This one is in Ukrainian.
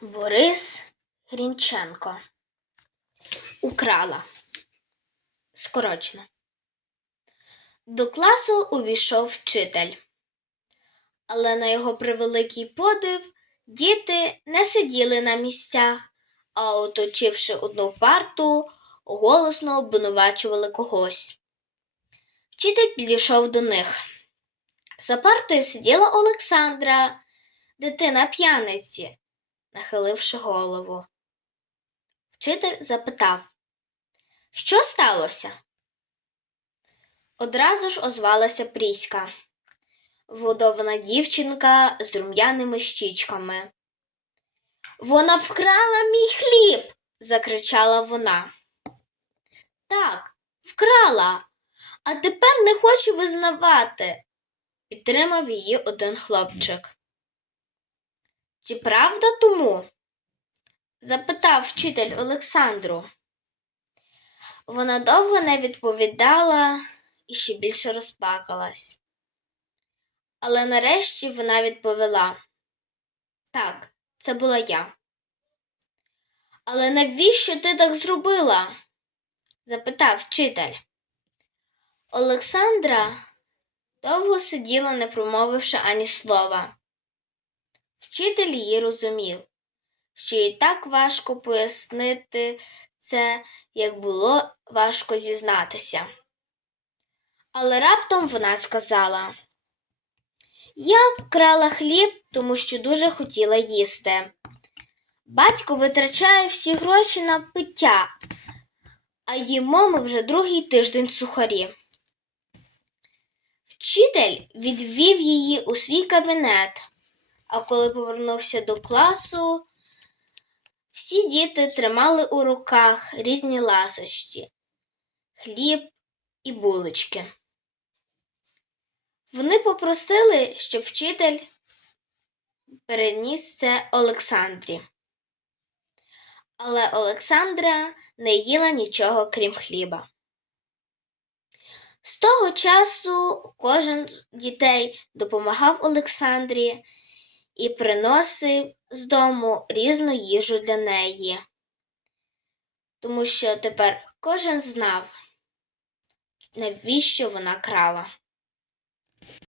Борис Грінченко. Украла. Скорочено. До класу увійшов вчитель. Але на його превеликий подив діти не сиділи на місцях, а оточивши одну парту, голосно обвинувачували когось. Вчитель підійшов до них. За партою сиділа Олександра, дитина п'яниці, нахиливши голову. Вчитель запитав, що сталося? Одразу ж озвалася Пріська, вгодована дівчинка з рум'яними щічками. Вона вкрала мій хліб, закричала вона. Так, вкрала, а тепер не хоче визнавати, підтримав її один хлопчик. Чи правда тому? запитав вчитель Олександру. Вона довго не відповідала і ще більше розплакалась. Але нарешті вона відповіла так, це була я. Але навіщо ти так зробила? запитав вчитель. Олександра довго сиділа, не промовивши ані слова. Вчитель її розумів, що їй так важко пояснити це, як було важко зізнатися. Але раптом вона сказала: Я вкрала хліб, тому що дуже хотіла їсти. Батько витрачає всі гроші на пиття, а їмо ми вже другий тиждень сухарі. Вчитель відвів її у свій кабінет, а коли повернувся до класу, всі діти тримали у руках різні ласощі, хліб і булочки. Вони попросили, щоб вчитель переніс це Олександрі. Але Олександра не їла нічого крім хліба. З того часу кожен з дітей допомагав Олександрі і приносив з дому різну їжу для неї, тому що тепер кожен знав, навіщо вона крала.